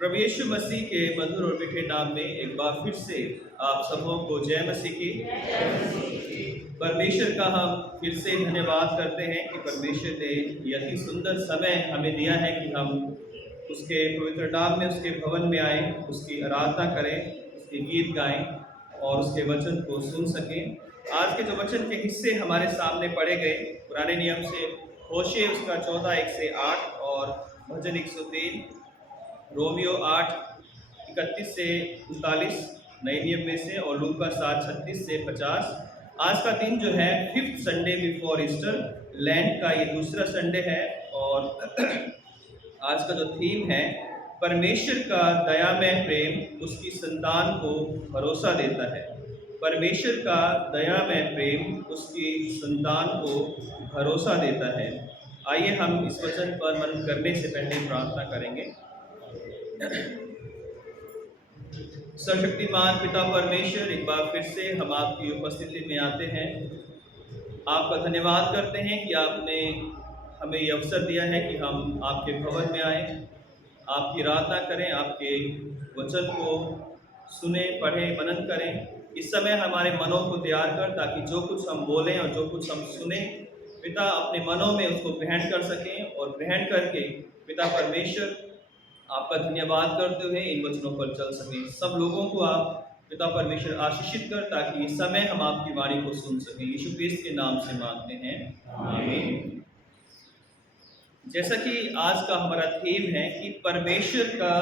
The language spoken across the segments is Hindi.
प्रभु यीशु मसीह के मधुर और मीठे नाम में एक बार फिर से आप सबों को जय मसीह की। परमेश्वर का हम फिर से धन्यवाद करते हैं कि परमेश्वर ने यही सुंदर समय हमें दिया है कि हम उसके पवित्र नाम में, उसके भवन में आए, उसकी आराधना करें, उसके गीत गाएं और उसके वचन को सुन सकें। आज के जो वचन के हिस्से हमारे सामने पढ़े गए पुराने नियम से होशे उसका 14:1 से 8 और भजन 103, रोमियो 8:31 से 39 नए नियम में से, और लूका 7:36 से 50। आज का दिन जो है 5th Sunday before Easter, land का ये दूसरा संडे है और आज का जो थीम है परमेश्वर का दयामय प्रेम उसकी संतान को भरोसा देता है। परमेश्वर का दयामय प्रेम उसकी संतान को भरोसा देता है। आइए हम इस वचन पर मनन करने से पहले प्रार्थना करेंगे। सर्वशक्तिमान पिता परमेश्वर, एक बार फिर से हम आपकी उपस्थिति में आते हैं। आपका धन्यवाद करते हैं कि आपने हमें ये अवसर दिया है कि हम आपके भवन में आए, आपकी आराधना करें, आपके वचन को सुने, पढ़ें, मनन करें। इस समय हमारे मनों को तैयार कर, ताकि जो कुछ हम बोलें और जो कुछ हम सुने पिता अपने मनों में उसको ग्रहण कर सकें, और ग्रहण करके पिता परमेश्वर आपका धन्यवाद करते हुए इन वचनों पर चल सकें। सब लोगों को आप पिता परमेश्वर आशीषित कर, ताकि इस समय हम आपकी वाणी को सुन सकें। यीशु क्रिस्त के नाम से मांगते हैं, आमीन। जैसा कि आज का हमारा थीम है कि परमेश्वर का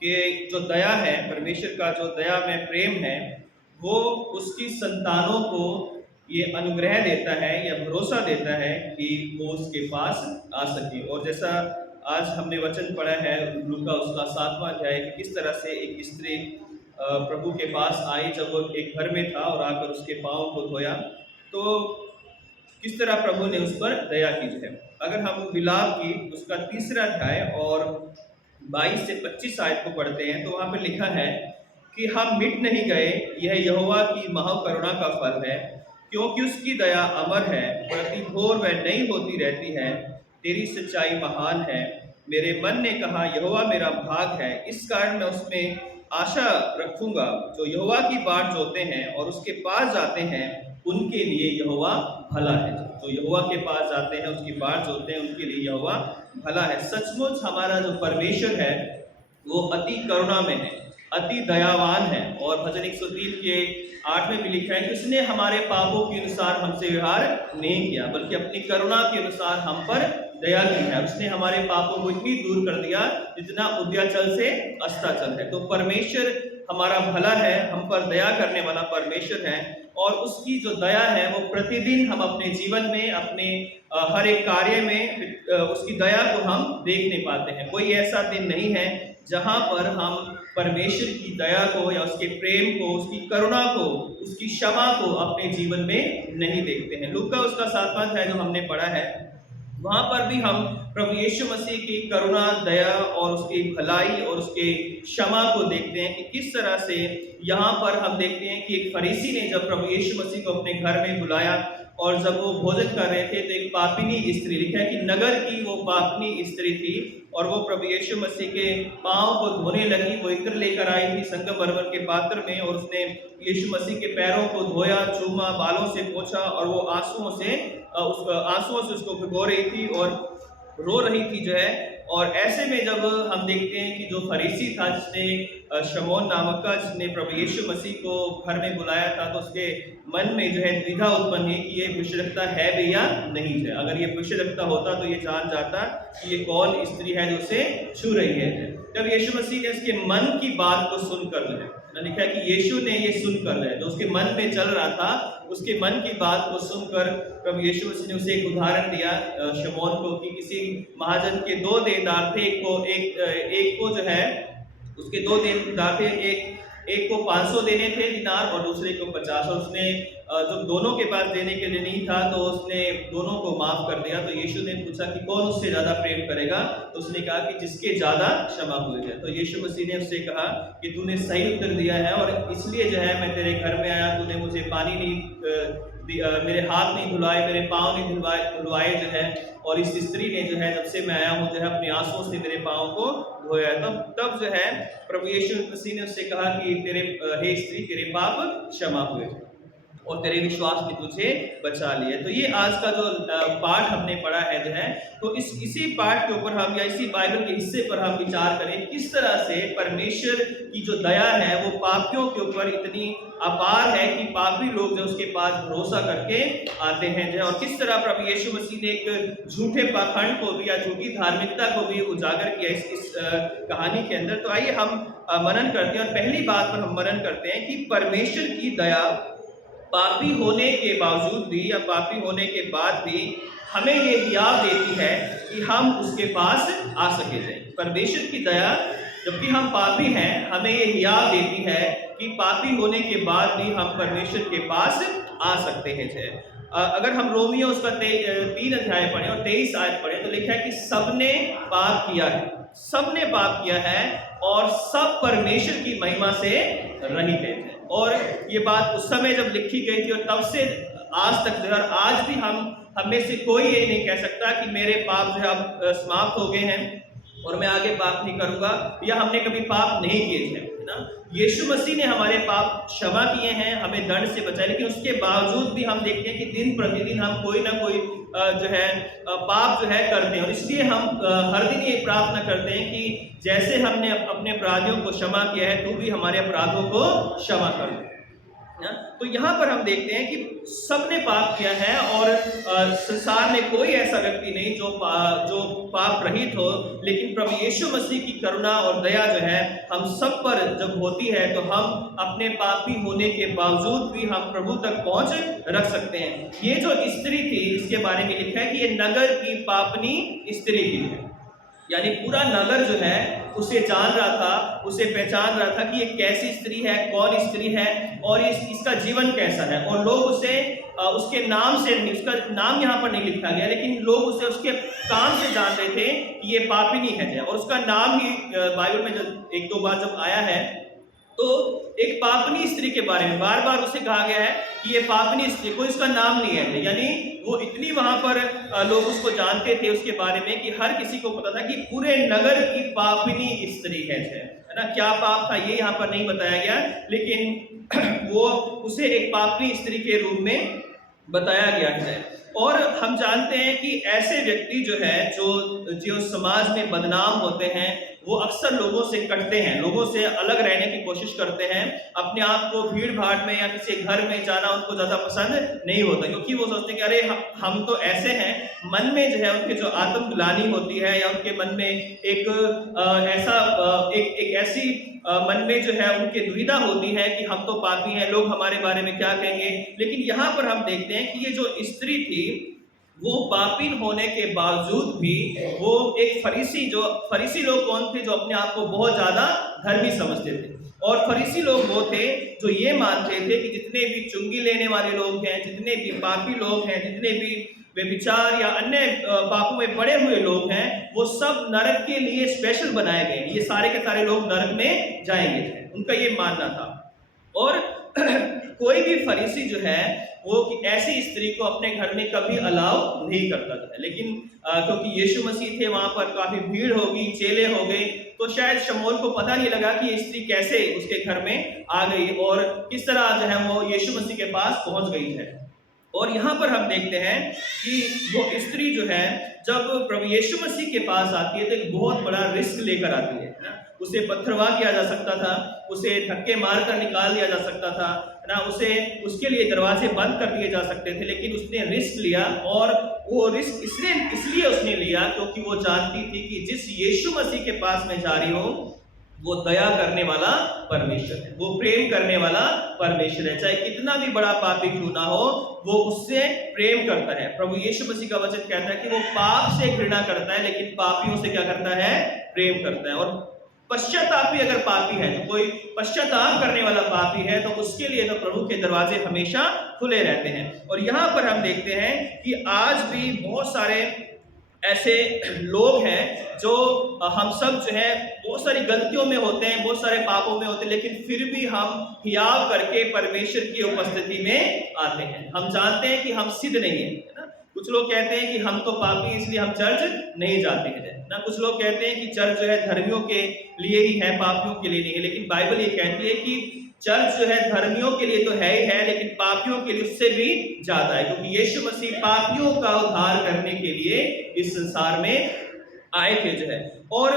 के जो दया है, परमेश्वर का जो दया में प्रेम है, वो उसकी संतानों को ये अनुग्रह देता है या भरोसा देता है कि वो उसके पास आ सके। और जैसा आज हमने वचन पढ़ा है लूका उसका 7वां अध्याय कि किस तरह से एक स्त्री प्रभु के पास आई जब वो एक घर में था और आकर उसके पाँव को धोया, तो किस तरह प्रभु ने उस पर दया की है। अगर हम विलाप की उसका 3रा अध्याय और 22 से 25 आयत को पढ़ते हैं, तो वहाँ पर लिखा है कि हम मिट नहीं गए, यह यहोवा की महाकरुणा का फल है, क्योंकि उसकी दया अमर है, प्रति भोर वह नई होती रहती है, तेरी सच्चाई महान है। मेरे मन ने कहा यहोवा मेरा भाग है, इस कारण मैं उसमें आशा रखूंगा। जो यहोवा की बाट जोते हैं और उसके पास जाते हैं, उनके लिए यहोवा भला है। जो यहोवा के पास जाते हैं, उसकी बाट जोते हैं, उनके लिए यहोवा भला है। सचमुच हमारा जो परमेश्वर है वो अति करुणा में है, अति दयावान है। और भजन 103 के 8 में भी लिखा है कि उसने हमारे पापों के अनुसार हमसे व्यवहार नहीं किया, बल्कि अपनी करुणा के अनुसार हम पर दया की है। उसने हमारे पापों को इतनी दूर कर दिया जितना उदयाचल से अस्ताचल है। तो परमेश्वर हमारा भला है, हम पर दया करने वाला परमेश्वर है, और उसकी जो दया है वो प्रतिदिन हम अपने जीवन में, अपने हर एक कार्य में उसकी दया को हम देख नहीं पाते हैं। कोई ऐसा दिन नहीं है जहां पर हम परमेश्वर की दया को या उसके प्रेम को, उसकी करुणा को, उसकी क्षमा को अपने जीवन में नहीं देखते हैं। लूका उसका 7वां अध्याय जो हमने पढ़ा है, वहां पर भी हम प्रभु यीशु मसीह की करुणा, दया और उसकी भलाई और उसके क्षमा को देखते हैं कि किस तरह से यहाँ पर हम देखते हैं कि एक फरीसी ने जब प्रभु यीशु मसीह को अपने घर में बुलाया और जब वो भोजन कर रहे थे, तो एक पापिनी स्त्री, लिखा है कि नगर की वो पापिनी स्त्री थी, और वो प्रभु यीशु मसीह के पाँव को धोने लगी। वो इत्र लेकर आई थी संगमरमर के पात्र में, और उसने यीशु मसीह के पैरों को धोया, चूमा, बालों से पोंछा, और वो आंसुओं से उसको भिगो रही थी और रो रही थी जो है। और ऐसे में जब हम देखते हैं कि जो फरीसी था, जिसने शमौन नामक का, जिसने प्रभु यीशु मसीह को घर में बुलाया था, तो उसके मन में जो है द्विधा उत्पन्न हुई कि ये विषरक्ता है भी या नहीं है। अगर ये विषरक्ता होता तो ये जान जाता कि ये कौन स्त्री है जो उसे छू रही है। जब यीशु मसीह ने उसके मन की बात को सुनकर जो है, लिखा है कि यीशु ने ये सुनकर जो है, जो उसके मन में चल रहा था, उसके मन की बात को सुनकर प्रभु यीशु मसीह ने उसे एक उदाहरण दिया शमौन को, कि किसी महाजन के 2 देनदार थे, एक को जो है उसके 2 देनदार थे, एक को 500 देने थे दिनार और दूसरे को 50, और उसने जब दोनों के पास देने के लिए नहीं था तो उसने दोनों को माफ कर दिया। तो यीशु ने पूछा कि कौन उससे ज़्यादा प्रेम करेगा, तो उसने कहा कि जिसके ज़्यादा क्षमा हुए है। तो यीशु मसीह ने उससे कहा कि तूने सही उत्तर दिया है, और इसलिए जो है मैं तेरे घर में आया, तूने मुझे पानी नहीं मेरे हाथ नहीं धुलवाए, मेरे पाँव नहीं धुलवाए जो है, और इस स्त्री ने जो है जब से मैं आया हूँ जो है अपने आंसुओं से मेरे पाँव को धोया है। तब जो है प्रभु यीशु मसीह ने उससे कहा कि हे स्त्री, तेरे पाप क्षमा हुए और तेरे विश्वास ने तुझे बचा लिया। तो ये आज का जो पाठ हमने पढ़ा है जो है, तो इसी पाठ के ऊपर हम, या इसी बाइबल के हिस्से पर हम विचार करें किस तरह से परमेश्वर की जो दया है वो पापियों के ऊपर इतनी अपार है कि पापी लोग जो उसके पास भरोसा करके आते हैं जो, और किस तरह प्रभु यीशु मसीह ने एक झूठे पाखंड को भी या झूठी धार्मिकता को भी उजागर किया इस कहानी के अंदर। तो आइए हम मनन करते हैं, और पहली बात पर हम मनन करते हैं कि परमेश्वर की दया पापी होने के बावजूद भी या पापी होने के बाद भी हमें ये हियाव देती है कि हम उसके पास आ सके थे। परमेश्वर की दया, जबकि हम पापी हैं, हमें ये हियाव देती है कि पापी होने के बाद भी हम परमेश्वर के पास आ सकते हैं। अगर हम रोमियो उसका 3 अध्याय पढ़े और 23 आयत पढ़े तो लिखा है कि सबने पाप किया है, सबने पाप किया है और सब परमेश्वर की महिमा से रहित हैं। और ये बात उस समय जब लिखी गई थी और तब से आज तक जो है, आज भी हम में से कोई ये नहीं कह सकता कि मेरे पाप जो है अब समाप्त हो गए हैं और मैं आगे पाप नहीं करूंगा, या हमने कभी पाप नहीं किए थे, है ना। यीशु मसीह ने हमारे पाप क्षमा किए हैं, हमें दंड से बचाया, लेकिन उसके बावजूद भी हम देखते हैं कि दिन प्रतिदिन हम कोई ना कोई जो है पाप जो है करते हैं। और इसलिए हम हर दिन ये प्रार्थना करते हैं कि जैसे हमने अपने अपराधियों को क्षमा किया है, तू भी हमारे अपराधों को क्षमा कर। तो यहाँ पर हम देखते हैं कि सबने पाप किया है और संसार में कोई ऐसा व्यक्ति नहीं जो पाप रहित हो, लेकिन प्रभु यीशु मसीह की करुणा और दया जो है हम सब पर जब होती है तो हम अपने पापी होने के बावजूद भी हम प्रभु तक पहुंच रख सकते हैं। ये जो स्त्री थी, इसके बारे में लिखा है कि ये नगर की पापनी स्त्री थी, यानी पूरा नगर जो है उसे जान रहा था, उसे पहचान रहा था कि ये कैसी स्त्री है, कौन स्त्री है और इसका जीवन कैसा है। और लोग उसे उसके नाम से, उसका नाम यहाँ पर नहीं लिखा गया, लेकिन लोग उसे उसके काम से जान रहे थे कि ये पापिनी है। और उसका नाम ही बाइबल में जब 1-2 बार जब आया है तो एक पापनी स्त्री के बारे में बार बार उसे कहा गया है कि ये पापनी स्त्री, कोई इसका नाम नहीं है। यानी वो इतनी वहां पर लोग उसको जानते थे उसके बारे में कि हर किसी को पता था कि पूरे नगर की पापनी स्त्री है ना। क्या पाप था ये यहाँ पर नहीं बताया गया, लेकिन वो उसे एक पापनी स्त्री के रूप में बताया गया है। और हम जानते हैं कि ऐसे व्यक्ति जो है जो समाज में बदनाम होते हैं वो अक्सर लोगों से कटते हैं, लोगों से अलग रहने की कोशिश करते हैं। अपने आप को भीड़ भाड़ में या किसी घर में जाना उनको ज़्यादा पसंद नहीं होता, क्योंकि वो सोचते हैं कि अरे हम तो ऐसे हैं। मन में जो है उनके जो आत्मग्लानि होती है या उनके मन में एक ऐसी मन में जो है उनकी दुविधा होती है कि हम तो पापी हैं, लोग हमारे बारे में क्या कहेंगे। लेकिन यहाँ पर हम देखते हैं कि ये जो स्त्री थी वो पापी होने के बावजूद भी वो एक फरीसी लोग कौन थे, जो अपने आप को बहुत ज्यादा धर्मी समझते थे। और फरीसी लोग वो थे जो ये मानते थे कि जितने भी चुंगी लेने वाले लोग हैं, जितने भी पापी लोग हैं, जितने भी व्यभिचार या अन्य पापों में पड़े हुए लोग हैं, वो सब नरक के लिए स्पेशल बनाए गए, ये सारे के सारे लोग नरक में जाएंगे, उनका ये मानना था। और कोई भी फरीसी जो है वो ऐसी स्त्री को अपने घर में कभी अलाउ नहीं करता था। लेकिन क्योंकि यीशु मसीह थे, वहां पर काफी भीड़ होगी, चेले हो गए, तो शायद शमौन को पता नहीं लगा कि ये स्त्री कैसे उसके घर में आ गई और किस तरह जो है वो यीशु मसीह के पास पहुंच गई है। और यहाँ पर हम देखते हैं कि वो स्त्री जो है जब प्रभु यीशु मसीह के पास आती है तो एक बहुत बड़ा रिस्क लेकर आती है ना। उसे पत्थरवाह किया जा सकता था, उसे धक्के मारकर निकाल दिया जा सकता था ना, उसके लिए दरवाजे बंद कर दिए जा सकते थे, लेकिन उसने रिस्क लिया। और वो रिस्क इसलिए उसने लिया क्योंकि वो जानती थी कि जिस यीशु मसीह के पास मैं जा रही हूँ वो दया करने वाला परमेश्वर है, वो प्रेम करने वाला परमेश्वर है। चाहे कितना भी बड़ा पापी क्यों ना हो, वो उससे प्रेम करता है। प्रभु यीशु मसीह का वचन कहता है कि वो पाप से घृणा करता है, लेकिन पापियों से क्या करता है, प्रेम करता है। और पश्चातापी अगर पापी है, जो कोई पश्चाताप करने वाला पापी है, तो उसके लिए तो प्रभु के दरवाजे हमेशा खुले रहते हैं। और यहाँ पर हम देखते हैं कि आज भी बहुत सारे ऐसे लोग हैं जो हम सब जो है बहुत सारी गलतियों में होते हैं, बहुत सारे पापों में होते हैं, लेकिन फिर भी हम हियाव करके परमेश्वर की उपस्थिति में आते हैं। हम जानते हैं कि हम सिद्ध नहीं है ना। कुछ लोग कहते हैं कि हम तो पापी इसलिए हम चर्च नहीं जाते हैं ना। कुछ लोग कहते हैं कि चर्च जो है धर्मियों के लिए ही है, पापियों के लिए नहीं है। लेकिन बाइबल ये कहती है कि चर्च जो है धर्मियों के लिए तो है ही है, लेकिन पापियों के लिए उससे भी ज्यादा है, क्योंकि यीशु मसीह पापियों का उद्धार करने के लिए इस संसार में आए थे जो है। और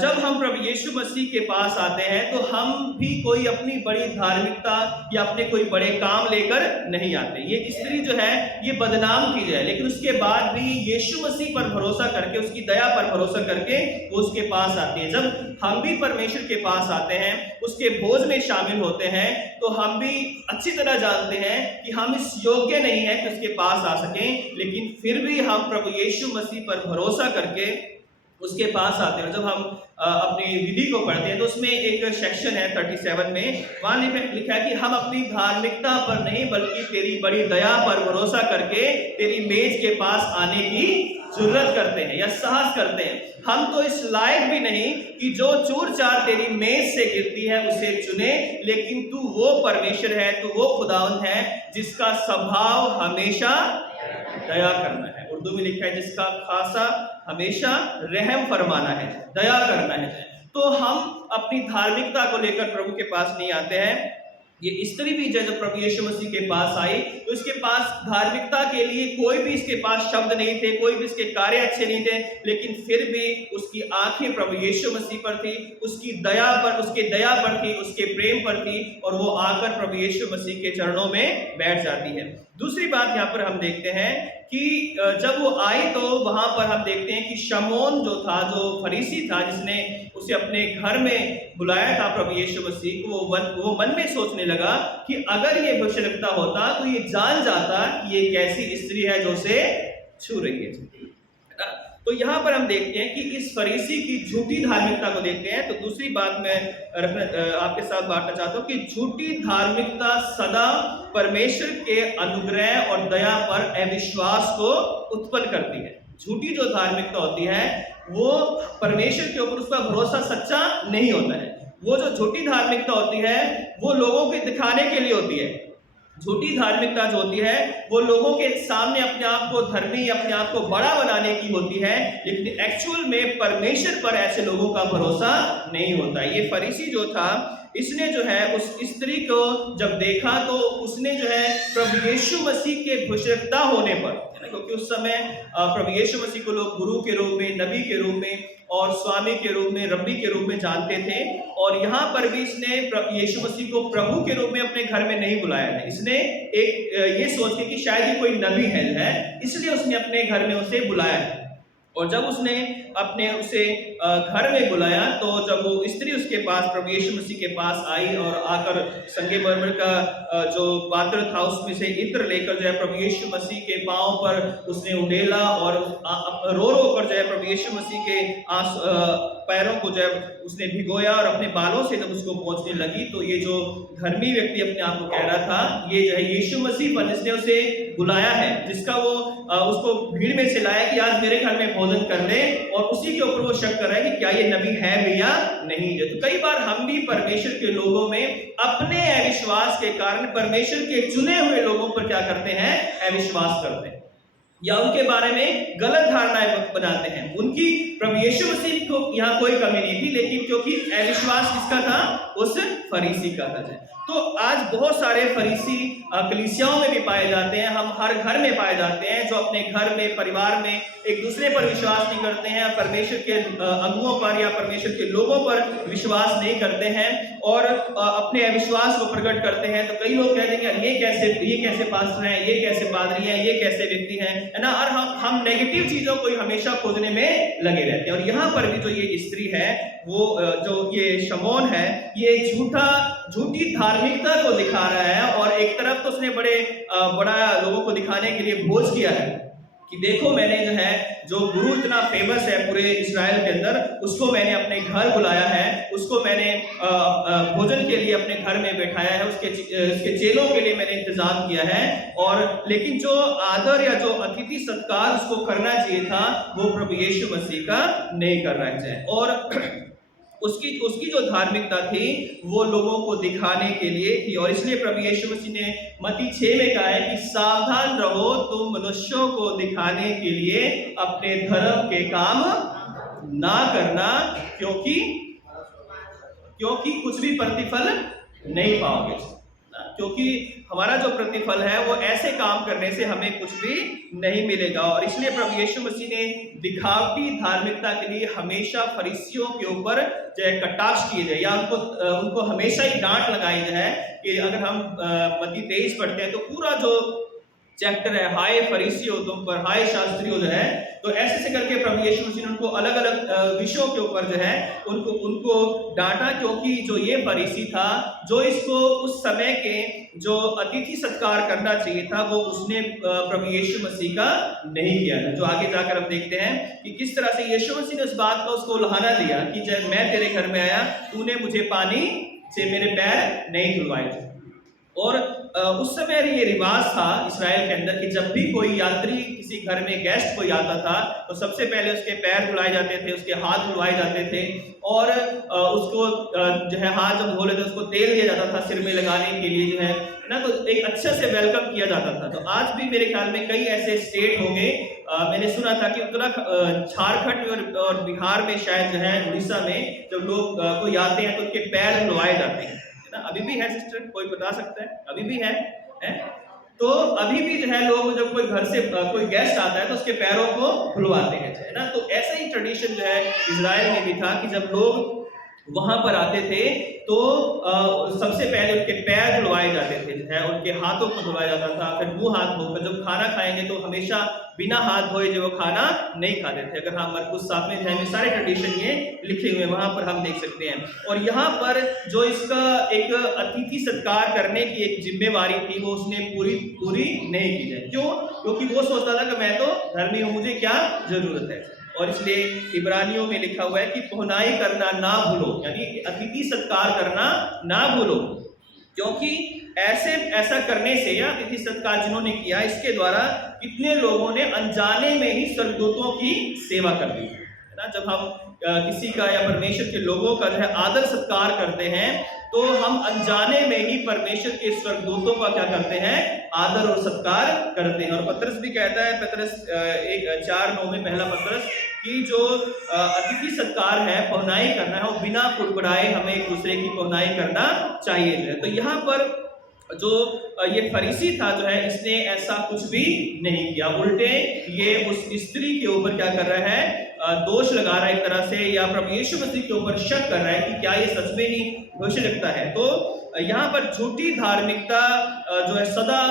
जब हम प्रभु यीशु मसीह के पास आते हैं तो हम भी कोई अपनी बड़ी धार्मिकता या अपने कोई बड़े काम लेकर नहीं आते। ये स्त्री जो है ये बदनाम की जाए, लेकिन उसके बाद भी यीशु मसीह पर भरोसा करके, उसकी दया पर भरोसा करके वो उसके पास आती है। जब हम भी परमेश्वर के पास आते हैं, उसके भोज में शामिल होते हैं, तो हम भी अच्छी तरह जानते हैं कि हम इस योग्य नहीं है कि उसके पास आ सकें, लेकिन फिर भी हम प्रभु यीशु मसीह पर भरोसा करके उसके पास आते हैं। और जब हम अपनी विधि को पढ़ते हैं तो उसमें एक सेक्शन है 37 में, वहां लिखा है कि हम अपनी धार्मिकता पर नहीं बल्कि तेरी बड़ी दया पर भरोसा करके तेरी मेज के पास आने की जरूरत करते हैं या साहस करते हैं। हम तो इस लायक भी नहीं कि जो चूर चार तेरी मेज से गिरती है उसे चुने, लेकिन तू वो परमेश्वर है, तू वो खुदावंद है जिसका स्वभाव हमेशा दया करना है। उर्दू में लिखा है जिसका खासा हमेशा रहम फरमाना है, दया करना है। तो हम अपनी धार्मिकता को लेकर प्रभु के पास नहीं आते हैं। ये स्त्री भी जब प्रभु यीशु मसीह के पास आई तो इसके पास धार्मिकता के लिए कोई भी इसके पास शब्द नहीं थे, कोई भी इसके कार्य अच्छे नहीं थे, लेकिन फिर भी उसकी आंखें प्रभु यीशु मसीह पर थी, उसकी दया पर, उसके दया पर थी, उसके प्रेम पर थी, और वो आकर प्रभु यीशु मसीह के चरणों में बैठ जाती है। दूसरी बात यहाँ पर हम देखते हैं कि जब वो आई तो वहां पर हम देखते हैं कि शमौन जो था, जो फरीसी था, जिसने उसे अपने घर में बुलाया था प्रभु यीशु मसीह को, वो मन में सोचने लगा कि अगर ये भविष्यवक्ता होता तो ये जान जाता कि ये कैसी स्त्री है जो उसे छू रही है। तो यहाँ पर हम देखते हैं कि इस फरीसी की झूठी धार्मिकता को देखते हैं। तो दूसरी बात मैं आपके साथ बांटना चाहता हूँ कि झूठी धार्मिकता सदा परमेश्वर के अनुग्रह और दया पर अविश्वास को उत्पन्न करती है। झूठी जो धार्मिकता होती है वो परमेश्वर के ऊपर उसका भरोसा सच्चा नहीं होता है। वो जो झूठी धार्मिकता होती है वो लोगों के दिखाने के लिए होती है। झूठी धार्मिकता जो होती है वो लोगों के सामने अपने आप को धर्मी, अपने आप को बड़ा बनाने की होती है, लेकिन एक्चुअल में परमेश्वर पर ऐसे लोगों का भरोसा नहीं होता। ये फरीसी जो था, इसने जो है उस स्त्री को जब देखा तो उसने जो है प्रभु यीशु मसीह के भविष्यवक्ता होने पर, क्योंकि उस समय प्रभु यीशु मसीह को लोग गुरु के रूप में, नबी के रूप में और स्वामी के रूप में, रब्बी के रूप में जानते थे, और यहाँ पर भी इसने यीशु मसीह को प्रभु के रूप में अपने घर में नहीं बुलाया था। इसने एक ये सोच के कि शायद ये कोई नबी है, इसलिए उसने अपने घर में उसे बुलाया। और जब उसने उसे घर में बुलाया तो जब वो स्त्री उसके पास, प्रभु यीशु मसीह के पास आई और आकर संगमरमर का जो पात्र था उसमें से इत्र लेकर जो है प्रभु यीशु मसीह के पांव पर उसने उंडेला और रो रो कर जो है प्रभु यीशु मसीह के पैरों को जो है उसने भिगोया और अपने बालों से जब उसको पहुंचने लगी तो ये जो धर्मी व्यक्ति अपने आप को कह रहा था, ये जो है यीशु मसीह पर जिसने उसे बुलाया है, जिसका वो उसको भीड़ में से लाया कि आज मेरे घर में भोजन कर ले, और उसी के ऊपर वो शक कर रहा है कि क्या ये नबी है भी या नहीं है। तो कई बार हम भी परमेश्वर के लोगों में अपने अविश्वास के कारण परमेश्वर के चुने हुए लोगों पर क्या करते हैं, अविश्वास करते हैं या उनके बारे में गलत धारणाएं बनाते हैं। उनकी प्रभु यीशु मसीह को यहाँ कोई कमी नहीं थी, लेकिन क्योंकि अविश्वास किसका था, उस फरीसी का था। तो आज बहुत सारे फरीसी कलीसियाओं में भी पाए जाते हैं, हम हर घर में पाए जाते हैं, जो अपने घर में, परिवार में एक दूसरे पर विश्वास नहीं करते हैं, परमेश्वर के अगुओं पर या परमेश्वर के लोगों पर विश्वास नहीं करते हैं और अपने अविश्वास को प्रकट करते हैं। तो कई लोग कहते हैं ये कैसे पास्टर हैं, ये कैसे पादरी हैं, ये कैसे व्यक्ति हैं, है ना। और हम नेगेटिव चीजों को हमेशा खोजने में लगे रहते हैं। और यहाँ पर भी जो ये स्त्री है, वो जो ये शमौन है, ये झूठी धार्मिकता को दिखा रहा है, और एक तरफ तो उसने बड़ा लोगों को दिखाने के लिए भोज किया है कि देखो मैंने जो है, जो गुरु इतना फेमस है पूरे इस्राएल के अंदर, उसको मैंने अपने घर बुलाया है, उसको मैंने भोजन के लिए अपने घर में बैठाया है, उसके चेलों के लिए मैंने इंतजाम किया है। और लेकिन जो आदर या जो अतिथि सत्कार उसको करना चाहिए था, वो प्रभु यीशु मसीह का नहीं कर रहा है। और उसकी उसकी जो धार्मिकता थी वो लोगों को दिखाने के लिए थी, और इसलिए प्रभु यीशु मसीह ने मत्ती 6 में कहा है कि सावधान रहो, तुम मनुष्यों को दिखाने के लिए अपने धर्म के काम ना करना, क्योंकि क्योंकि कुछ भी प्रतिफल नहीं पाओगे। क्योंकि हमारा जो प्रतिफल है वो ऐसे काम करने से हमें कुछ भी नहीं मिलेगा। और इसलिए प्रभु यीशु मसीह ने दिखावटी धार्मिकता के लिए हमेशा फरीसियों के ऊपर जो है कटाक्ष किए जाए, या उनको हमेशा ही डांट लगाई जाए। कि अगर हम मत्ती 23 पढ़ते हैं तो पूरा जो चैप्टर है, हाय फरीसियों तुम पर, हाय शास्त्रियों जो है, तो ऐसे से करके प्रभु यीशु मसीह ने उनको अलग अलग विषयों के ऊपर जो है उनको डांटा। क्योंकि जो ये फरीसी था, जो इसको उस समय के जो अतिथि सत्कार करना चाहिए था, वो उसने प्रभु यीशु मसीह का नहीं किया था। जो आगे जाकर हम देखते हैं कि किस तरह से यीशु मसीह ने उस बात का उसको उल्हाना दिया कि जब मैं तेरे घर में आया, तूने मुझे पानी से मेरे पैर नहीं धुलवाए थे। और उस समय ये रिवाज था इस्राएल के अंदर कि जब भी कोई यात्री किसी घर में गेस्ट कोई आता था, तो सबसे पहले उसके पैर धुलाए जाते थे, उसके हाथ धुलवाए जाते थे, और उसको जो है हाथ जब धो लेते उसको तेल दिया जाता था सिर में लगाने के लिए जो है ना, तो एक अच्छे से वेलकम किया जाता था। तो आज भी मेरे ख्याल में कई ऐसे स्टेट होंगे, मैंने सुना था कि झारखंड और बिहार में शायद जो है, उड़ीसा में जब लोग कोई आते हैं तो उनके पैर धुलवाए जाते हैं ना। अभी भी है सिस्टर, कोई बता सकता है? अभी भी है? तो अभी भी जो है लोग जब कोई घर से कोई गेस्ट आता है तो उसके पैरों को धुलवाते हैं, है ना। तो ऐसा ही ट्रेडिशन जो है इजराइल में भी था कि जब लोग वहां पर आते थे तो सबसे पहले उनके पैर धुलवाए जाते थे, जो है उनके हाथों को धुलवाया जाता था, फिर मुंह हाथ धोकर जब खाना खाएंगे तो हमेशा बिना हाथ धोए जो वो खाना नहीं खाते थे। अगर हम मरकुस 7 अध्याय में सारे ट्रेडिशन ये लिखे हुए वहां पर हम देख सकते हैं। और यहाँ पर जो इसका एक अतिथि सत्कार करने की एक जिम्मेवारी थी वो उसने पूरी नहीं की जाए। क्यों? क्योंकि वो सोचता था कि मैं तो धर्मी हूं, मुझे क्या जरूरत है। और इसलिए इब्रानियों में लिखा हुआ है कि पहुनाई करना ना भूलो, यानी अतिथि सत्कार करना ना भूलो, क्योंकि ऐसा करने से, या अतिथि सत्कार जिन्होंने किया इसके द्वारा कितने लोगों ने अनजाने में ही स्वर्गदूतों की सेवा कर दी, है ना। जब हम किसी का या परमेश्वर के लोगों का जो है आदर सत्कार करते हैं तो हम अनजाने में ही परमेश्वर के स्वर्गदूतों का क्या करते हैं, आदर और सत्कार करते हैं। और पतरस भी कहता है, पतरस 4:9 में, पहला पतरस, कि जो अतिथि सत्कार है, पहुनाई करना है, वो बिना कुड़कुड़ाए हमें एक दूसरे की पहुनाई करना चाहिए। तो यहाँ पर जो ये फरीसी था जो है, इसने ऐसा कुछ भी नहीं किया, उल्टे ये उस स्त्री के ऊपर क्या कर रहा है, दोष लगा रहा है एक तरह से, या प्रभु यीशु मसीह के ऊपर शक कर रहा है कि क्या ये सच में ही भविष्यवक्ता है। तो यहाँ पर झूठी धार्मिकता जो है सदा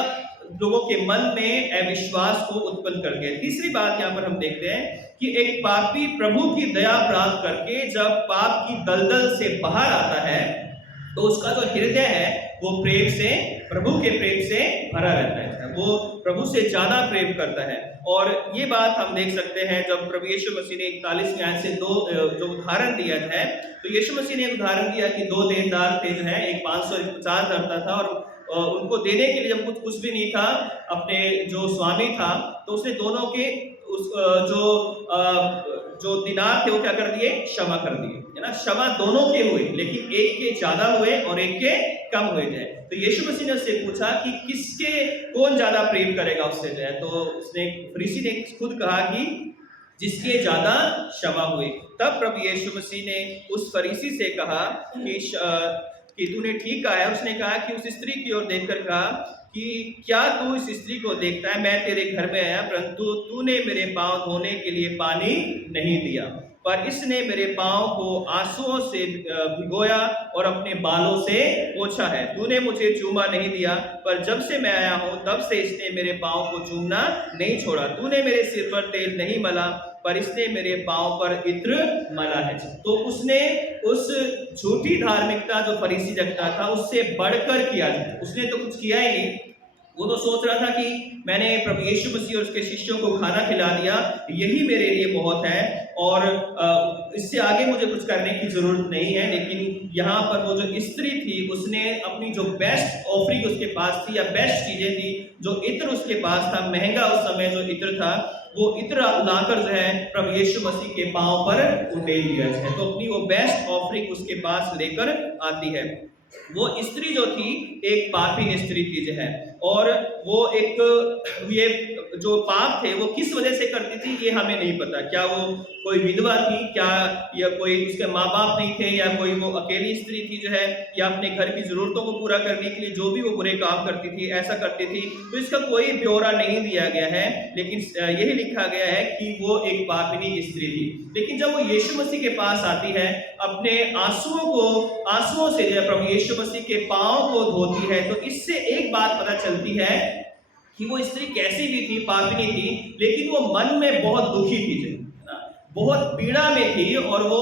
लोगों के मन में अविश्वास को उत्पन्न कर गया। तीसरी बात यहाँ पर हम देखते हैं कि एक पापी प्रभु की दया प्राप्त करके जब पाप की दलदल से बाहर आता है तो उसका जो हृदय है वो प्रेम से, प्रभु के प्रेम से भरा रहता है, वो प्रभु से ज्यादा प्रेम करता है। और ये बात हम देख सकते हैं जब प्रभु यीशु मसीह ने 41 आयत से जो उदाहरण दिया है, तो यीशु मसीह ने एक उदाहरण दिया कि 2 देनदार थे जो है, एक 550 धरता था, और उनको देने के लिए जब कुछ भी नहीं था, अपने जो स्वामी था, तो उसने दोनों के जो दिनार थे वो क्या कर दिए, क्षमा कर दिए, है ना। क्षमा दोनों के हुए, लेकिन एक के ज्यादा हुए और एक के कम हुए जाए। तो यीशु मसीह ने उससे पूछा कि कौन ज्यादा प्रेम करेगा उससे जो है, तो उसने, फरीसी ने खुद कहा कि जिसके ज्यादा क्षमा हुई। तब प्रभु यीशु मसीह ने उस फरीसी से कहा कि तूने ठीक कहा है। उसने कहा कि उस स्त्री की ओर देखकर कहा कि क्या तू इस स्त्री को देखता है, मैं तेरे घर में आया, परंतु तूने मेरे पांव धोने के लिए पानी नहीं दिया, पर इसने मेरे पांव को आंसुओं से भिगोया और अपने बालों से पोंछा है। तूने मुझे चूमा नहीं दिया, पर जब से मैं आया हूं तब से इसने मेरे पांव को चूमना नहीं छोड़ा। तूने मेरे सिर पर तेल नहीं मला, पर इसने मेरे पांव पर इत्र मला है। तो उसने उस झूठी धार्मिकता जो फरीसी रखता था उससे बढ़कर किया, उसने तो कुछ किया ही नहीं, वो तो सोच रहा था कि मैंने प्रभु यीशु मसीह और उसके शिष्यों को खाना खिला दिया, यही मेरे लिए बहुत है और इससे आगे मुझे कुछ करने की जरूरत नहीं है। लेकिन यहाँ पर वो जो स्त्री थी उसने अपनी जो बेस्ट ऑफरिंग उसके पास थी या बेस्ट चीजें थी, जो इत्र उसके पास था, महंगा उस समय जो इत्र था, वो इत्र लाकर जो है प्रभु यीशु मसीह के पांव पर उंडेल दिया है। तो अपनी वो बेस्ट ऑफरिंग उसके पास लेकर आती है। वो स्त्री जो थी एक पापी स्त्री थी जो है, और वो एक ये जो पाप थे वो किस वजह से करती थी ये हमें नहीं पता। क्या वो कोई विधवा थी, क्या या कोई उसके माँ बाप नहीं थे, या कोई वो अकेली स्त्री थी जो है, या अपने घर की जरूरतों को पूरा करने के लिए जो भी वो बुरे काम करती थी ऐसा करती थी, तो इसका कोई ब्यौरा नहीं दिया गया है। लेकिन यही लिखा गया है कि वो एक पापिनी स्त्री थी। लेकिन जब वो यीशु मसीह के पास आती है, अपने आंसुओं से जो प्रभु यीशु मसीह के पांव को धोती है, तो इससे एक बात पता चलती है कि वो स्त्री कैसी भी थी, पापिनी थी, लेकिन वो मन में बहुत दुखी थी, बहुत पीड़ा में थी, और वो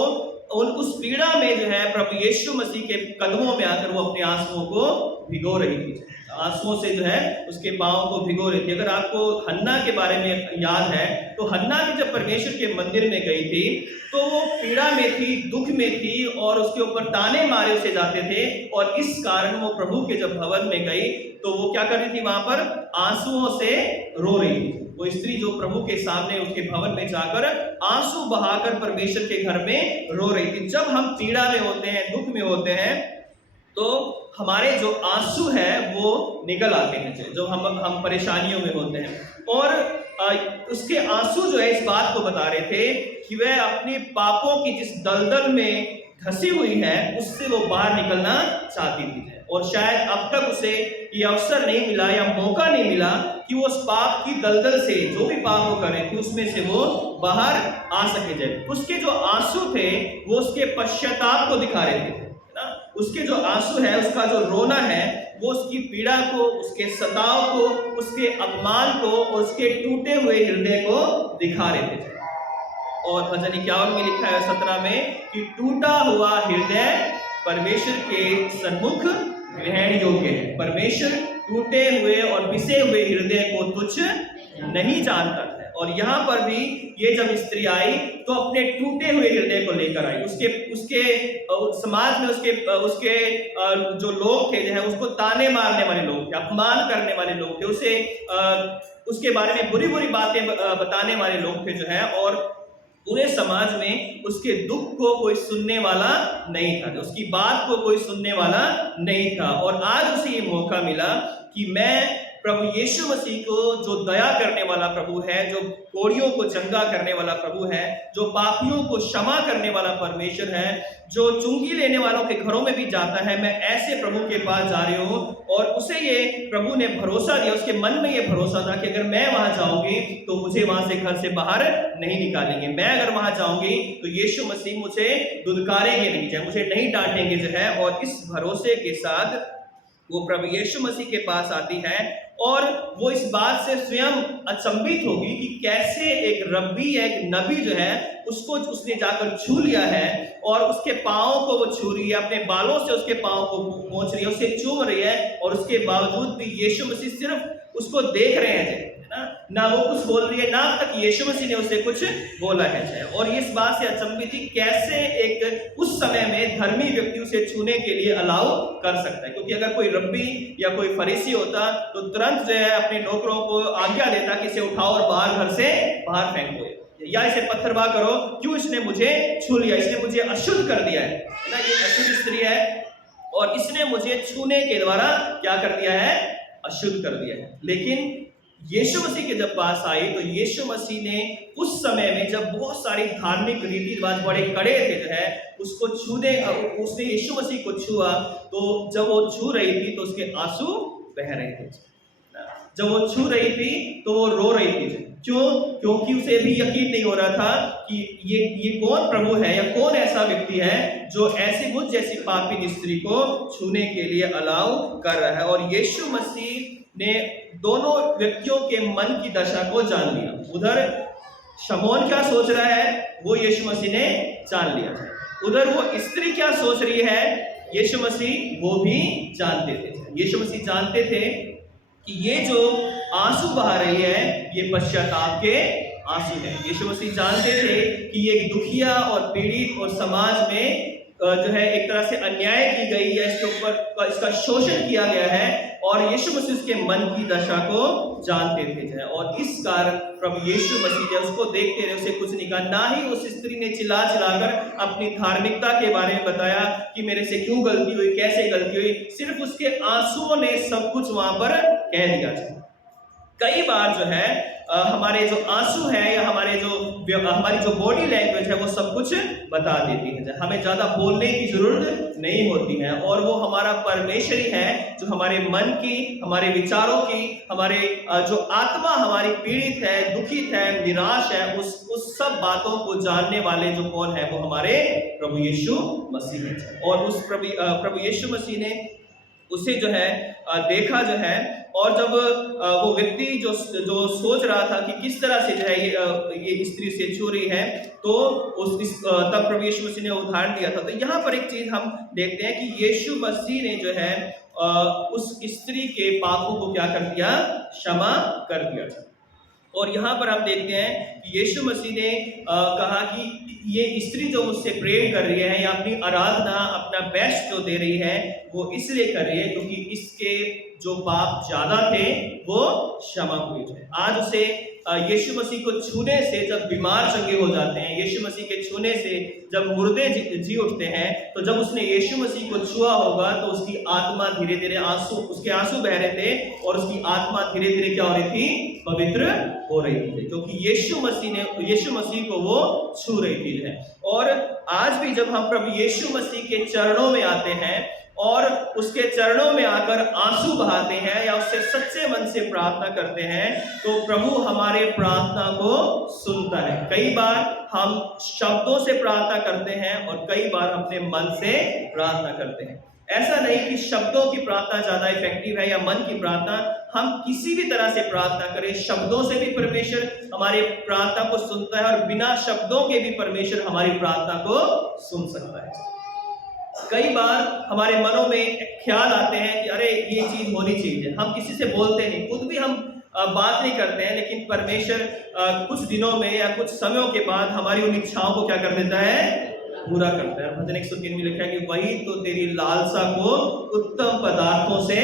उस पीड़ा में जो है प्रभु यीशु मसीह के कदमों में आकर वो अपने आंसुओं को भिगो रही थी, आंसुओं से जो है उसके पांव को भिगो रही थी। अगर आपको हन्ना के बारे में याद है, तो हन्ना भी जब परमेश्वर के मंदिर में गई थी तो वो पीड़ा में थी, दुख में थी, और उसके ऊपर ताने मारे उसे जाते थे, और इस कारण वो प्रभु के जब भवन में गई तो वो क्या कर रही थी, वहां पर आंसुओं से रो रही थी। वो स्त्री जो प्रभु के सामने उसके भवन में जाकर आंसू बहाकर परमेश्वर के घर में रो रही थी। जब हम पीड़ा में होते हैं, दुख में होते हैं, तो हमारे जो आंसू है वो निकल आते हैं, जो हम परेशानियों में होते हैं, और उसके आंसू जो है इस बात को बता रहे थे कि वह अपने पापों की जिस दलदल में धसी हुई है उससे वो बाहर निकलना चाहती थी, और शायद अब तक उसे ये अवसर नहीं मिला या मौका नहीं मिला कि वो उस पाप की दलदल से, जो भी पाप वो कर रहे थे उसमें से वो बाहर आ सके जाए। उसके जो आंसू थे वो उसके पश्चाताप को दिखा रहे थे ना, उसके जो आंसू है, उसका जो रोना है, वो उसकी पीड़ा को, उसके सताव को, उसके अपमान को और उसके टूटे हुए हृदय को दिखा रहे थे। और भजन 51 में लिखा है 17 में कि टूटा हुआ हृदय परमेश्वर के सन्मुख ग्रहण योग्य है। परमेश्वर टूटे हुए और पिसे हुए हृदय को तुच्छ नहीं जानता है। और यहाँ पर भी ये जब स्त्री आई तो अपने टूटे हुए हृदय को लेकर आई। उसके समाज में उसके जो लोग थे जो है, उसको ताने मारने वाले लोग थे, अपमान करने वाले लोग थे, उसके बारे में बुरी बुरी बातें बताने वाले लोग थे जो है, और पूरे समाज में उसके दुख को कोई सुनने वाला नहीं था, उसकी बात को कोई सुनने वाला नहीं था। और आज उसे ये मौका मिला कि मैं प्रभु यीशु मसीह को, जो दया करने वाला प्रभु है, जो कोड़ियों को चंगा करने वाला प्रभु है, जो पापियों को क्षमा करने वाला परमेश्वर है, जो चुंगी लेने वालों के घरों में भी जाता है, मैं ऐसे प्रभु के पास जा रही हूँ। और उसे ये प्रभु ने भरोसा दिया, उसके मन में ये भरोसा था कि अगर मैं वहां जाऊंगी तो मुझे वहां से घर से बाहर नहीं निकालेंगे, मैं अगर वहां जाऊंगी तो यीशु मसीह मुझे दुदकारेंगे नहीं, चाहे मुझे नहीं डांटेंगे जो है। और इस भरोसे के साथ वो प्रभु यीशु मसीह के पास आती है, और वो इस बात से स्वयं अचंभित होगी कि कैसे एक रब्बी या एक नबी जो है उसको उसने जाकर छू लिया है, और उसके पाँव को वो छू रही है, अपने बालों से उसके पाँव को पोंछ रही है, उसे चूम रही है, और उसके बावजूद भी यीशु मसीह सिर्फ उसको देख रहे हैं ना वो कुछ बोल रही है, ना तक यीशु मसीह ने उसे कुछ बोला है। और इस बात से अचंभित थी कैसे एक उस समय में धर्मी व्यक्ति उसे छूने के लिए अलाउ कर सकता है, क्योंकि अगर कोई रब्बी या कोई फरीसी होता तो तुरंत जो है अपने नौकरों को आज्ञा देता कि इसे उठाओ और बाहर घर से बाहर फेंको, या इसे पत्थरबाह करो, क्यों इसने मुझे छू लिया, इसने मुझे अशुद्ध कर दिया है ना, ये अशुद्ध स्त्री है और इसने मुझे छूने के द्वारा क्या कर दिया है, अशुद्ध कर दिया है। लेकिन यीशु मसीह के जब पास आई तो यीशु मसीह ने उस समय में, जब बहुत सारी धार्मिक रीति रिवाज बड़े कड़े थे जो है, उसको उसने यीशु मसीह को छुआ, तो जब वो छू रही थी तो उसके आंसू बह रहे थे। जब वो छू रही थी तो वो रो रही थी। क्यों? क्योंकि उसे भी यकीन नहीं हो रहा था कि ये कौन प्रभु है, या कौन ऐसा व्यक्ति है जो ऐसी मुझ जैसी पापी स्त्री को छूने के लिए अलाउ कर रहा है। और यीशु मसीह ने दोनों व्यक्तियों के मन की दशा को जान लिया। उधर शमौन क्या सोच रहा है वो यीशु मसीह ने जान लिया, उधर वो स्त्री क्या सोच रही है यीशु मसीह वो भी जानते थे। यीशु मसीह जानते थे कि ये जो आंसू बहा रही है ये पश्चाताप के आंसू है। यीशु मसीह जानते थे कि ये दुखिया और पीड़ित और समाज में जो है एक तरह से अन्याय की गई है, इसके ऊपर इसका शोषण किया गया है, और यीशु मसीह उसके मन की दशा को जानते थे जो है। और इस कारण प्रभु यीशु मसीह जब उसको देखते रहे, उसे कुछ नहीं कहा, ना ही उस स्त्री ने चिल्ला चिल्लाकर अपनी धार्मिकता के बारे में बताया कि मेरे से क्यों गलती हुई, कैसे गलती हुई। सिर्फ उसके आंसुओं ने सब कुछ वहां पर कह दिया। कई बार जो है हमारे जो आंसू है या हमारी जो बॉडी लैंग्वेज है वो सब कुछ बता देती है। हमें ज्यादा बोलने की जरूरत नहीं होती है, और वो हमारा परमेश्वर ही है जो हमारे मन की, हमारे विचारों की, हमारे जो आत्मा हमारी पीड़ित है, दुखित है, निराश है, उस सब बातों को जानने वाले जो कौन है वो हमारे प्रभु यीशु मसीह है। और उस प्रभु यीशु मसीह ने उसे जो है देखा जो है, और जब वो व्यक्ति जो सोच रहा था कि किस तरह से जो है ये स्त्री से छू रही है, तो तब प्रभु यीशु मसीह ने उदाहरण दिया था। तो यहाँ पर एक चीज हम देखते हैं कि यीशु मसीह ने जो है उस स्त्री के पापों को क्या कर दिया, क्षमा कर दिया था। और यहाँ पर हम देखते हैं कि यीशु मसीह ने कहा कि ये स्त्री जो मुझसे प्रेम कर रही है या अपनी आराधना, अपना बेस्ट जो दे रही है, वो इसलिए कर रही है क्योंकि इसके जो पाप ज्यादा थे वो क्षमा हुए थे। आज उसे यीशु मसीह को छूने से जब बीमार चंगे हो जाते हैं, यीशु मसीह के छूने से जब मुर्दे जी उठते हैं, तो जब उसने यीशु मसीह को छुआ होगा तो उसकी आत्मा धीरे धीरे उसके आंसू बह रहे थे, और उसकी आत्मा धीरे धीरे क्या हो रही थी, पवित्र हो रही थी, क्योंकि यीशु मसीह को वो छू रही थी है। और आज भी जब हम प्रभु यीशु मसीह के चरणों में आते हैं और उसके चरणों में आकर आंसू बहाते हैं या उससे सच्चे मन से प्रार्थना करते हैं, तो प्रभु हमारे प्रार्थना को सुनता है। कई बार हम शब्दों से प्रार्थना करते हैं और कई बार अपने मन से प्रार्थना करते हैं। ऐसा नहीं कि शब्दों की प्रार्थना ज्यादा इफेक्टिव है या मन की प्रार्थना। हम किसी भी तरह से प्रार्थना करें, शब्दों से भी परमेश्वर हमारी प्रार्थना को सुनता है, और बिना शब्दों के भी परमेश्वर हमारी प्रार्थना को सुन सकता है। कई बार हमारे मनों में ख्याल आते हैं कि अरे ये चीज होनी चाहिए, हम किसी से बोलते नहीं, खुद भी हम बात नहीं करते हैं, लेकिन परमेश्वर कुछ दिनों में या कुछ समयों के बाद हमारी उन इच्छाओं को क्या कर देता है, पूरा करता है। भजन 103 में लिखा है कि वही तो तेरी लालसा को उत्तम पदार्थों से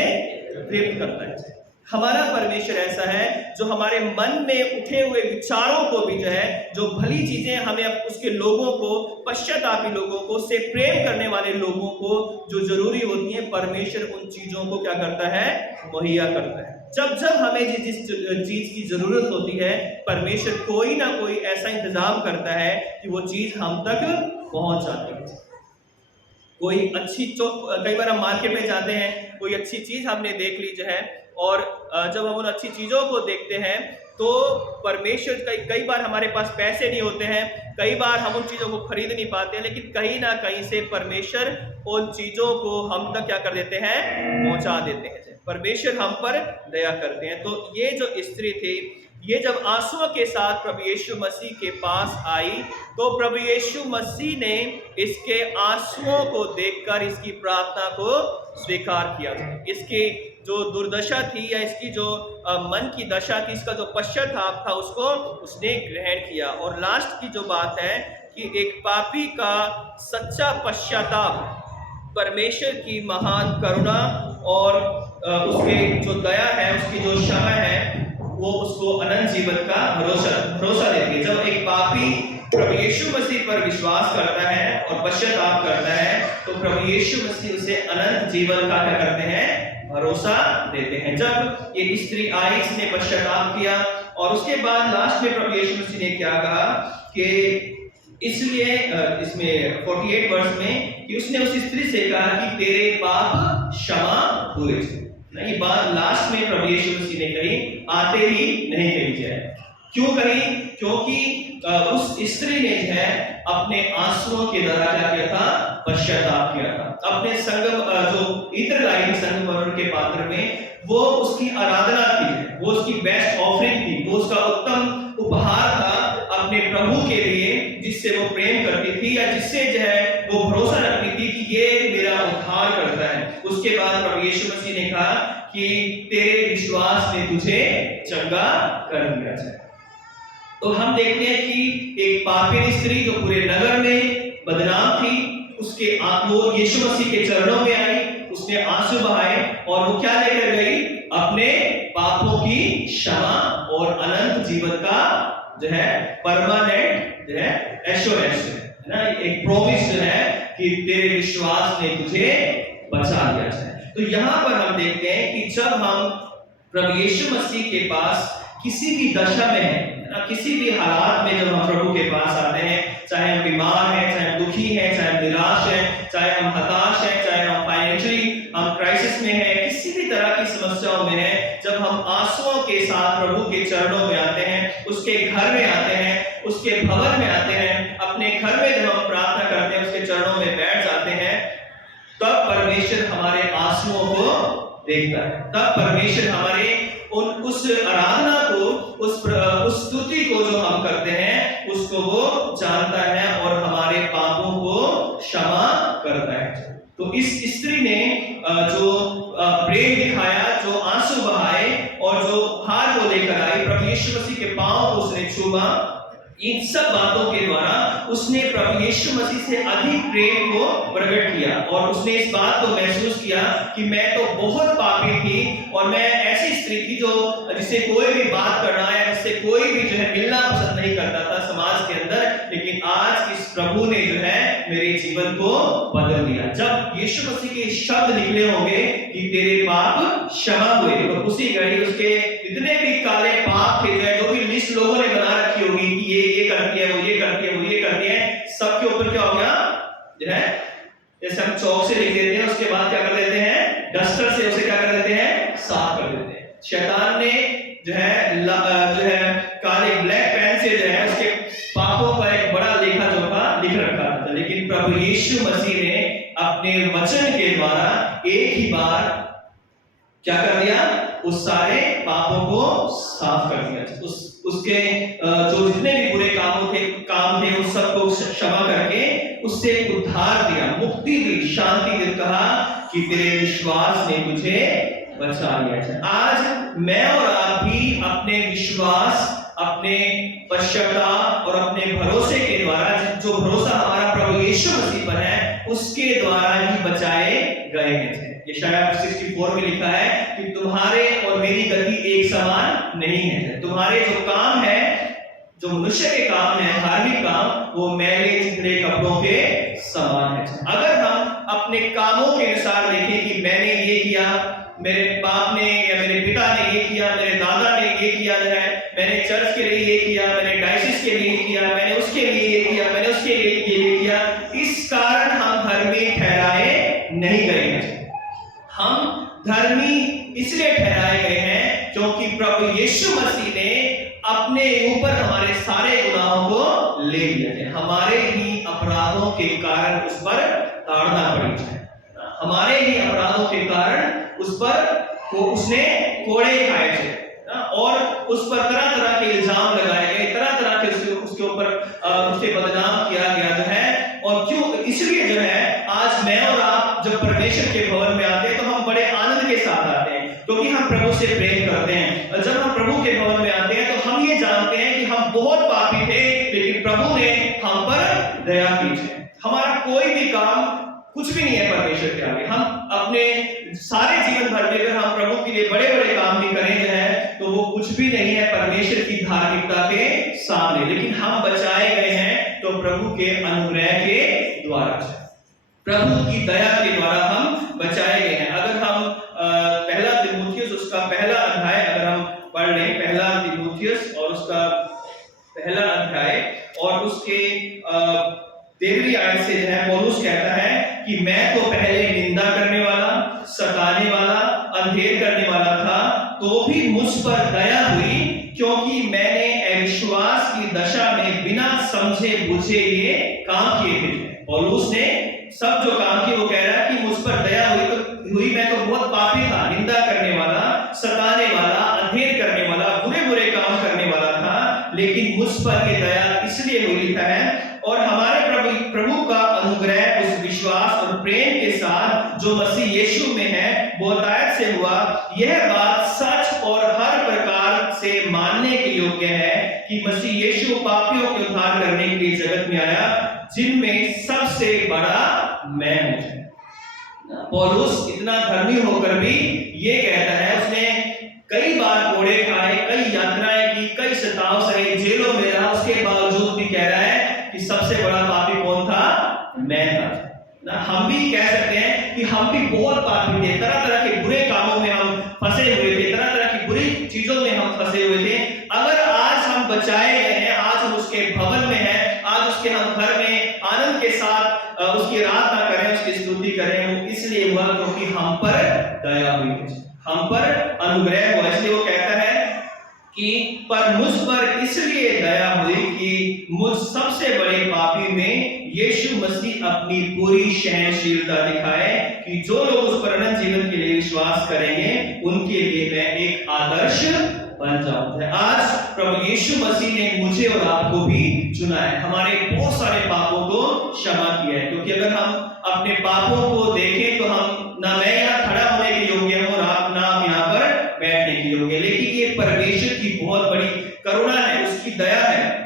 तृप्त करता है। हमारा परमेश्वर ऐसा है जो हमारे मन में उठे हुए विचारों को भी जो है, जो भली चीजें हमें उसके लोगों को, पश्चातापी लोगों को, से प्रेम करने वाले लोगों को जो जरूरी होती है, परमेश्वर उन चीजों को क्या करता है, मुहैया करता है। जब जब हमें जिस चीज की जरूरत होती है, परमेश्वर कोई ना कोई ऐसा इंतजाम करता है कि वो चीज हम तक पहुंच जाती है। कोई अच्छी कई बार हम मार्केट में जाते हैं, कोई अच्छी चीज हमने देख ली जो है, और जब हम उन अच्छी चीजों को देखते हैं तो परमेश्वर कई बार हमारे पास पैसे नहीं होते हैं, कई बार हम उन चीजों को खरीद नहीं पाते हैं, लेकिन कहीं ना कहीं से परमेश्वर उन चीजों को हम तक क्या कर देते हैं, पहुंचा देते हैं। परमेश्वर हम पर दया करते हैं। तो ये जो स्त्री थी, ये जब आंसुओं के साथ प्रभु यीशु मसीह के पास आई, तो प्रभु यीशु मसीह ने इसके आंसुओं को देखकर इसकी प्रार्थना को स्वीकार किया। इसकी जो दुर्दशा थी या इसकी जो मन की दशा थी, इसका जो पश्चाताप था, उसको उसने ग्रहण किया। और लास्ट की जो बात है कि एक पापी का सच्चा पश्चाताप परमेश्वर की महान करुणा और उसके जो दया है, उसकी जो क्षमा है, वो उसको अनंत जीवन का भरोसा देती है। जब एक पापी प्रभु यीशु मसीह पर विश्वास करता है और पश्चाताप करता है, तो प्रभु यीशु मसीह उसे अनंत जीवन का क्या करते हैं, भरोसा देते हैं। जब ये स्त्री आई, इसने पश्चाताप किया, और उसके बाद लास्ट में प्रभु यीशु मसीह ने क्या कहा कि इसलिए इसमें 48 वर्ष में कि उसने उस स्त्री से कहा कि तेरे पाप क्षमा हुए। नहीं, बात लास्ट में प्रभु यीशु मसीह ने कही, आते ही नहीं कही जाए। क्यों कही? क्योंकि उस स्त्री ने जो है अपने आंसुओं के द्वारा क्या किया था, पश्चाताप किया था। अपने संगम जो इत्र लाई थी संगम के पात्र में, वो उसकी आराधना थी, वो उसकी बेस्ट ऑफरिंग थी, वो उसका उत्तम उपहार था अपने प्रभु के लिए, जिससे वो प्रेम करती थी या जिससे जो है वो भरोसा रखती थी कि ये मेरा उद्धार करता है। उसके बाद प्रभु यीशु मसीह ने कहा कि तेरे विश्वास ने तुझे चंगा कर दिया जाए। तो हम देखते हैं कि एक पापिनी स्त्री जो पूरे नगर में बदनाम थी, वो यीशु मसीह के चरणों में आई, उसने आंसू बहाए और वो क्या लेकर गई? अपने पापों की क्षमा और अनंत जीवन का जो है परमानेंट जो है एश्योरेंस है ना, एक प्रॉमिस जो है कि तेरे विश्वास ने तुझे बचा लिया जाए। तो यहाँ पर हम देखते हैं कि जब हम प्रभु यीशु मसीह के पास किसी भी दशा में है, किसी भी हालात में जब हम प्रभु के पास आते हैं, चाहे हम बीमार हैं, चाहे हम दुखी हैं, चाहे हम निराश हैं, चाहे हम हताश हैं, चाहे हम फाइनेंशियली हम क्राइसिस में हैं, किसी भी तरह की समस्याओं में हैं, जब हम आंसुओं के साथ प्रभु के चरणों में आते हैं, उसके घर में आते हैं, उसके भवन में आते हैं, अपने घर में जब हम प्रार्थना करते हैं, उसके चरणों में बैठ जाते हैं, तब परमेश्वर हमारे आंसुओं को देखता है। तब परमेश्वर हमारे उस आराधना को, उस स्तुति को जो हम करते हैं, उसको वो जानता है और हमारे पापों को क्षमा करता है। तो इस स्त्री ने जो प्रेम दिखाया, जो आंसू बहाए और जो हार को लेकर आई, प्रभु यीशु मसीह के पांव को उसने छुआ, इन सब बातों के द्वारा उसने प्रभु यीशु मसीह से अधिक प्रेम को प्रकट किया और उसने इस बात को महसूस किया कि मैं तो बहुत पापी थी और मैं ऐसी स्त्री थी जो जिससे कोई भी बात करना या जिससे कोई भी जो है मिलना पसंद नहीं करता था समाज के अंदर, लेकिन आज इस प्रभु ने जो है मेरे जीवन को बदल दिया। जब यीशु मसीह के शब्द निकले होंगे कि तेरे पाप क्षमा हुए, तो उसी घड़ी उसके जितने भी काले पाप थे, जो भी लिस्ट लोगों ने बना रखी होगी कि ये करती है, वो ये करती है, वो ये करती है, सबके ऊपर क्या हो गया जो है, जैसे हम चौक से लिख देते हैं, उसके बाद क्या कर देते हैं, डस्टर से उसे क्या कर देते हैं, साफ कर देते हैं। शैतान ने जो है काले ब्लैक पेन से जो है उसके पापों का एक बड़ा लेखा जोखा लिख रखा था, लेकिन प्रभु यीशु मसीह ने अपने वचन के द्वारा एक ही बार क्या कर दिया, उस सारे पापों को साफ कर दिया। उसके जो जितने भी बुरे काम थे उस सबको क्षमा करके उससे उद्धार दिया, मुक्ति दी, शांति दी, कहा कि तेरे विश्वास ने तुझे बचा लिया। आज मैं और आप भी अपने विश्वास, अपने पश्चाताप और अपने भरोसे के द्वारा, जो भरोसा हमारा प्रभु यीशु मसीह पर है, उसके द्वारा ही बचाए गए थे। यशायाह 64 में लिखा है कि तुम्हारे और मेरी गति एक समान नहीं है। तुम्हारे जो काम है, जो मनुष्य के काम है, धार्मिक काम, वो मैले चिकने कपड़ों के समान है। अगर हम अपने कामों के अनुसार देखें कि मैंने ये किया, मेरे बाप ने या मेरे पिता ने ये किया, मेरे दादा ने ये किया है, मैंने चर्च के लिए ये किया, मैंने डायसिस के लिए किया, मैंने उसके लिए ये किया, मैंने उसके लिए ये किया, इस कारण हम धर्मी ठहराए नहीं गए हैं। हम धर्मी इसलिए ठहराए गए हैं क्योंकि प्रभु यीशु मसीह ने अपने ऊपर हमारे सारे गुनाहों को ले लिया है। हमारे ही अपराधों के कारण उस पर ताड़ना पड़ी है, हमारे ही अपराधों के कारण उस पर उसने कोड़े खाए थे और उस पर तरह तरह के इल्जाम लगाए गए, तरह तरह के उसके ऊपर उसके बदनाम किया गया जो है। और क्यों, इसलिए जो है आज मैं और आप जब परमेश्वर के भवन में आते हैं तो हम बड़े आनंद के साथ आते हैं, क्योंकि हम प्रभु से प्रेम करते हैं। और जब हम प्रभु के भवन में आते हैं तो हम ये जानते हैं कि हम बहुत पापी थे, लेकिन प्रभु ने हम पर दया की है। हमारा कोई भी काम कुछ भी नहीं है परमेश्वर के आगे। हम अपने सारे जीवन भर में अगर हम प्रभु के लिए बड़े बड़े काम भी करें जो है तो वो कुछ भी नहीं है परमेश्वर की धार्मिकता के सामने, लेकिन हम बचाए गए हैं तो प्रभु के अनुग्रह के द्वारा, प्रभु की दया के द्वारा हम बचाए गए हैं। अगर हम पहला तीमुथियुस उसका पहला अध्याय अगर हम पढ़ लें, पहला तीमुथियुस और उसका पहला अध्याय और उसके 13वीं आयत से जो है पौलुस कहता है कि मैं तो पहले निंदा करने वाला, सताने वाला, अंधेर करने वाला था, तो भी मुझ पर दया हुई क्योंकि मैंने अविश्वास की दशा में बिना समझे बुझे ये काम किए थे। पौलुस ने सब जो काम किए वो कह रहा है कि मुझ पर दया हुई, मैं तो बहुत पापी था, निंदा करने वाला, सताने वाला, अंधेर करने वाला, बुरे बुरे काम करने वाला था, लेकिन मुझ पर ये दया इसलिए हुई लिखा है और हमारे प्रभु का अनुग्रह उस विश्वास और प्रेम के साथ जो मसीह यीशु में है बहुतायत से हुआ। यह बात सच और हर प्रकार से मानने के योग्य है कि मसीह यीशु पापियों के उद्धार करने के लिए जगत में आया, जिनमें सबसे बड़ा मैं हूं। पौलुस इतना धर्मी होकर भी ये कहता है, उसने कई बार कोड़े खाए, कई यात्राएं की, कई सताव सहे, जेलों में रहा, उसके बावजूद भी कह रहा है कि सबसे बड़ा पापी कौन था? मैं था ना। हम भी कह सकते हैं कि हम भी बहुत पापी थे, तरह तरह के बुरे कामों में हम फंसे हुए थे, तरह तरह की बुरी चीजों में हम फंसे हुए थे। अगर आज हम बचाए गए हैं, आज हम उसके भवन में हैं, आज उसके हम घर में आनंद के साथ उसकी आराधना करें, उसकी स्तुति करें, वो इसलिए हुआ क्योंकि हम पर दया हुई, हम पर अनुग्रह हुआ। इसलिए वो कहता है कि पर मुझ पर इसलिए दया हुई कि मुझ सबसे बड़े पापी में यीशु मसीह अपनी पूरी सहनशीलता दिखाए, कि जो लोग उस पर अनंत जीवन के लिए विश्वास करेंगे उनके लिए मैं एक आदर्श बन जाऊं। आज प्रभु यीशु मसीह ने मुझे और आपको भी चुना है, हमारे बहुत सारे पापों को क्षमा किया है। क्योंकि अगर हम अपने पापों को देखें तो हम ना मैं यहाँ खड़ा होने के योग्य हूं और आप ना हम यहाँ पर बैठने के योग्य, लेकिन ये परमेश्वर की बहुत बड़ी करुणा है, उसकी दया है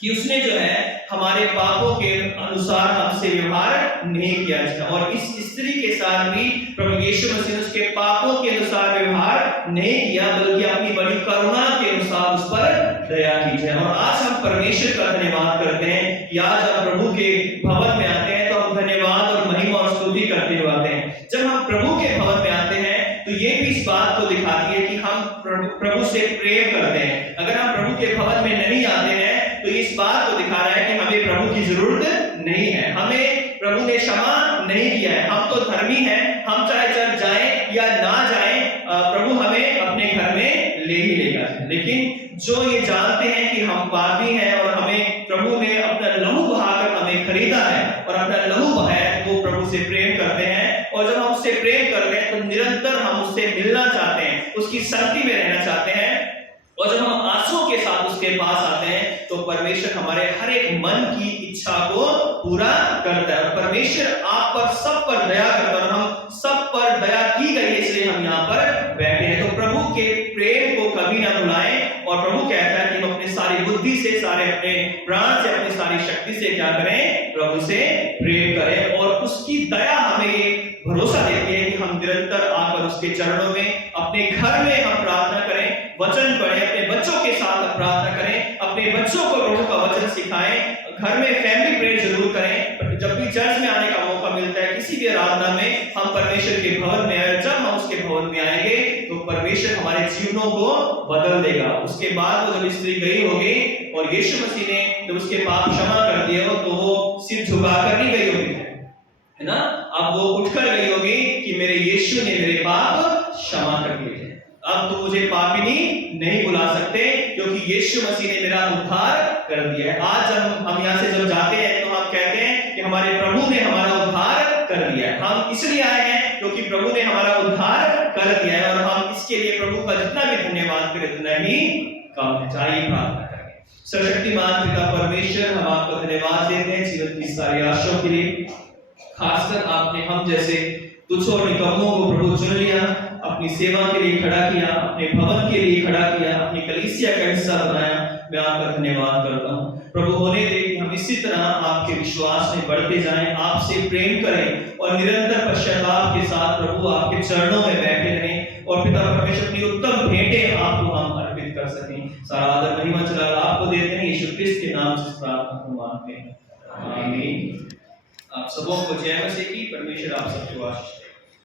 कि उसने जो है हमारे पापों के अनुसार हमसे व्यवहार नहीं किया है। और इस स्त्री के साथ भी प्रभु यीशु मसीह ने उसके पापों के अनुसार व्यवहार नहीं किया, बल्कि अपनी बड़ी करुणा के अनुसार उस पर दया की है। और आज हम परमेश्वर का धन्यवाद करते हैं कि आज हम प्रभु के भवन में आते हैं तो हम धन्यवाद और महिमा और स्तुति करते हुए आते हैं। जब हम प्रभु के भवन में आते हैं तो ये भी इस बात को दिखाती है कि हम प्रभु से प्रेम करते हैं। अगर हम प्रभु के भवन में नहीं आते हैं तो इस बात को दिखा रहा है कि हमें प्रभु की जरूरत नहीं है, हमें प्रभु ने क्षमा नहीं किया है, हम तो धर्मी हैं, हम चाहे चर्च जाएं या ना जाएं, प्रभु हमें अपने घर में ले ही लेगा। लेकिन जो ये जानते हैं कि हम पापी हैं और हमें प्रभु ने अपना लहू बहाकर हमें खरीदा है और अपना लहू बहाया, वो प्रभु से प्रेम करते हैं। और जब हम उससे प्रेम करते हैं तो निरंतर हम उससे मिलना चाहते हैं, उसकी संगति में रहना चाहते हैं। और जब हम आंसुओं के साथ उसके पास आते हैं तो परमेश्वर हमारे हर एक मन की इच्छा को पूरा करता है। और परमेश्वर आप पर सब पर दया करता है, हम सब पर दया की गई है, इसलिए हम यहाँ पर बैठे हैं। तो प्रभु के प्रेम को कभी ना भुलाएं। और प्रभु कहता है कि हम अपनी सारी बुद्धि से, सारे अपने प्राण से, अपनी सारी शक्ति से क्या करें? प्रभु से प्रेम करें। और उसकी दया हमें ये भरोसा देती है कि हम निरंतर आकर उसके चरणों में, अपने घर में हम प्रार्थना करें, वचन पढ़ें, अपने बच्चों के साथ प्रार्थना करें, अपने बच्चों को प्रभु का वचन सिखाएं, घर में फैमिली प्रेयर जरूर करें। जब भी चर्च में आने का मौका मिलता है, किसी भी आराधना में, हम परमेश्वर के भवन में आए, जब हम उसके भवन में आएंगे तो परमेश्वर हमारे जीवनों को बदल देगा। उसके बाद वो जब स्त्री गई होगी और यीशु मसीह ने जब उसके पाप क्षमा कर दिए हो तो वो सिर झुकाकर नहीं गई होगी, है ना। अब वो उठकर गई होगी कि मेरे यीशु ने मेरे पाप क्षमा कर दिए, अब तुम मुझे पापिनी नहीं बुला सकते, क्योंकि यीशु मसीह ने मेरा उद्धार कर दिया है। आज जब हम यहाँ से जब जाते हैं तो हम कहते हैं कि हमारे प्रभु ने हमारा उद्धार कर दिया है। हम इसलिए आए हैं क्योंकि प्रभु ने हमारा उद्धार कर दिया है, और हम इसके लिए प्रभु का जितना भी धन्यवाद करें उतना ही कम है। चाहिए प्रार्थना करें। सर्वशक्तिमान पिता परमेश्वर, हम आपको धन्यवाद देते हैं जीवन की सारी आशाओं के लिए। खासकर आपने हम जैसे तुच्छ और निकम्मों को प्रभु चुन लिया, अपनी सेवा के लिए खड़ा किया, अपने भवन के लिए खड़ा किया, अपनी कलीसिया का हिस्सा बनाया। मैं आपका धन्यवाद करता हूँ प्रभु। होने दे कि हम इसी तरह आपके विश्वास में बढ़ते जाएं, आपसे प्रेम करें और निरंतर पश्चाताप के साथ प्रभु आपके चरणों में बैठे रहें। और पिता परमेश्वर की उत्तम भेंटें आपको हम अर्पित कर सकें। सारा आदर महिमा जलाल आपको देते हैं, यीशु क्रिस्त के नाम से प्रार्थना को मांगते हैं, आमीन। आप सबों को जय मसीह की। परमेश्वर आप सबको आशीष